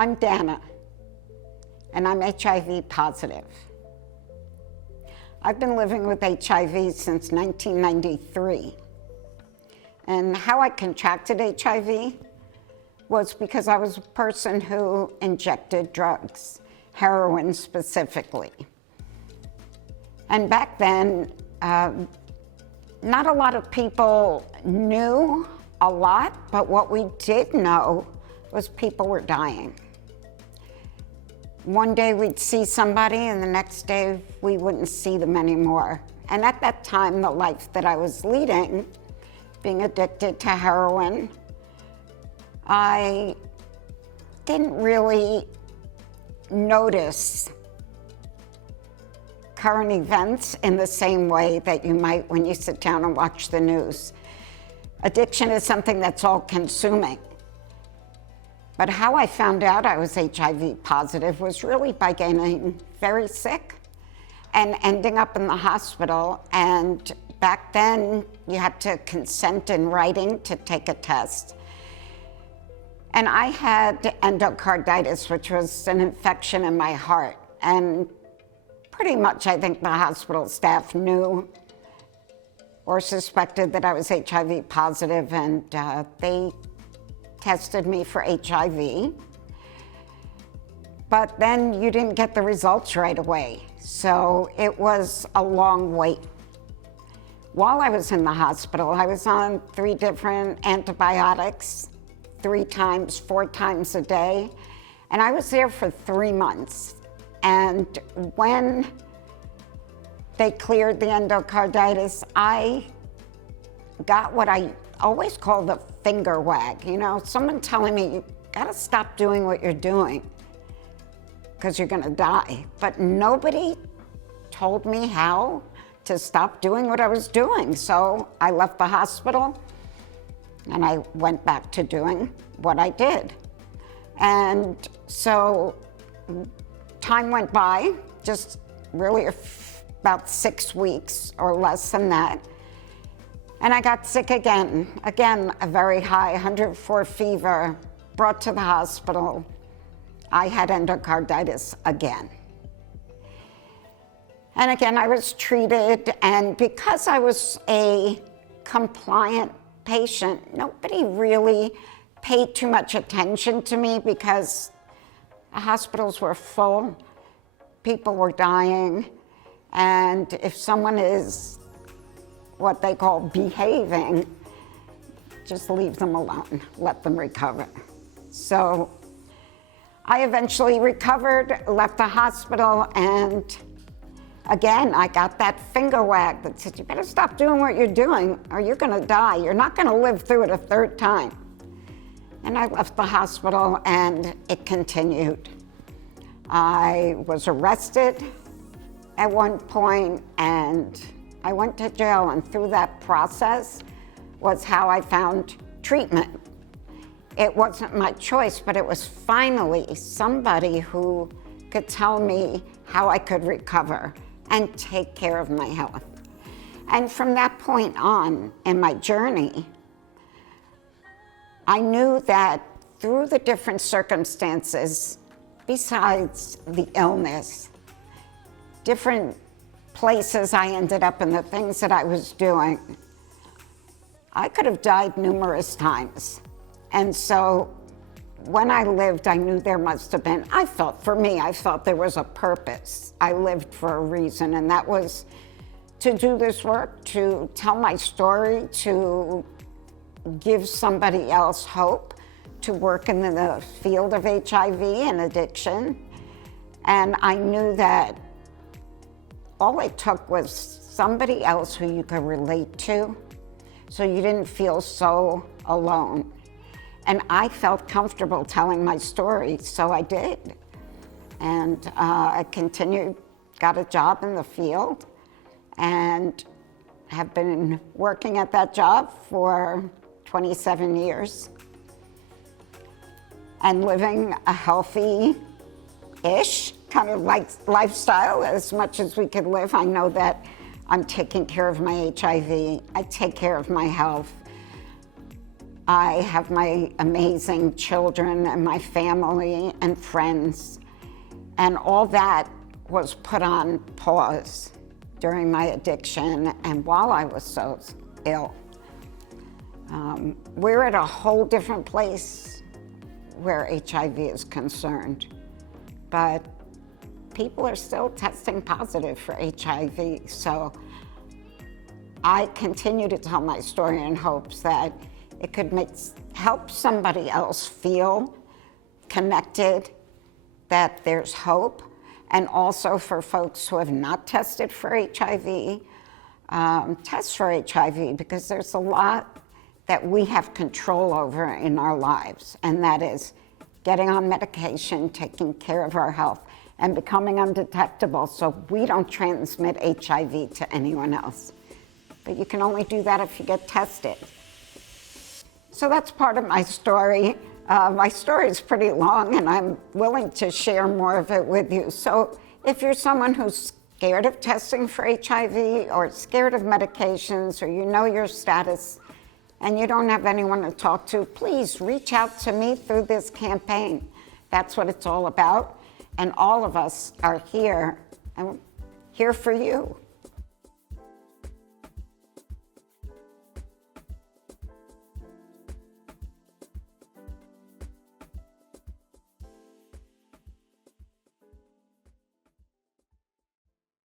I'm Dana, and I'm HIV positive. I've been living with HIV since 1993. And how I contracted HIV was because I was a person who injected drugs, heroin specifically. And back then, not a lot of people knew a lot, but what we did know was people were dying. One day we'd see somebody and the next day we wouldn't see them anymore. And at that time, the life that I was leading, being addicted to heroin, I didn't really notice current events in the same way that you might when you sit down and watch the news. Addiction is something that's all-consuming. But how I found out I was HIV positive was really by getting very sick and ending up in the hospital. And back then, you had to consent in writing to take a test. And I had endocarditis, which was an infection in my heart. And pretty much, I think the hospital staff knew or suspected that I was HIV positive, and they tested me for HIV. But then you didn't get the results right away. So it was a long wait. While I was in the hospital, I was on 3 different antibiotics, 4 times a day. And I was there for 3 months. And when they cleared the endocarditis, I got what I always call the finger wag. You know, someone telling me, you gotta stop doing what you're doing because you're gonna die. But nobody told me how to stop doing what I was doing. So I left the hospital and I went back to doing what I did. And so time went by, just really about 6 weeks or less than that. And I got sick again. Again, a very high 104 fever, brought to the hospital. I had endocarditis again. And again, I was treated, and because I was a compliant patient, nobody really paid too much attention to me because the hospitals were full, people were dying, and if someone is what they call behaving, just leave them alone, let them recover. So I eventually recovered, left the hospital, and again, I got that finger wag that said, you better stop doing what you're doing or you're gonna die. You're not gonna live through it a 3rd time. And I left the hospital and it continued. I was arrested at one point and I went to jail, and through that process was how I found treatment. It wasn't my choice, but it was finally somebody who could tell me how I could recover and take care of my health. And from that point on in my journey, I knew that through the different circumstances, besides the illness, different places I ended up and the things that I was doing, I could have died numerous times. And so when I lived, I knew there must have been, I felt there was a purpose. I lived for a reason, and that was to do this work, to tell my story, to give somebody else hope, to work in the field of HIV and addiction. And I knew that all it took was somebody else who you could relate to, so you didn't feel so alone. And I felt comfortable telling my story, so I did. And I continued, got a job in the field, and have been working at that job for 27 years. And living a healthy-ish kind of lifestyle as much as we could live. I know that I'm taking care of my HIV. I take care of my health. I have my amazing children and my family and friends, and all that was put on pause during my addiction and while I was so ill. We're at a whole different place where HIV is concerned, but people are still testing positive for HIV. So I continue to tell my story in hopes that it could help somebody else feel connected, that there's hope, and also for folks who have not tested for HIV, test for HIV, because there's a lot that we have control over in our lives, and that is getting on medication, taking care of our health, and becoming undetectable so we don't transmit HIV to anyone else. But you can only do that if you get tested. So that's part of my story. My story is pretty long, and I'm willing to share more of it with you. So if you're someone who's scared of testing for HIV or scared of medications, or you know your status and you don't have anyone to talk to, please reach out to me through this campaign. That's what it's all about. And all of us are here, and here for you.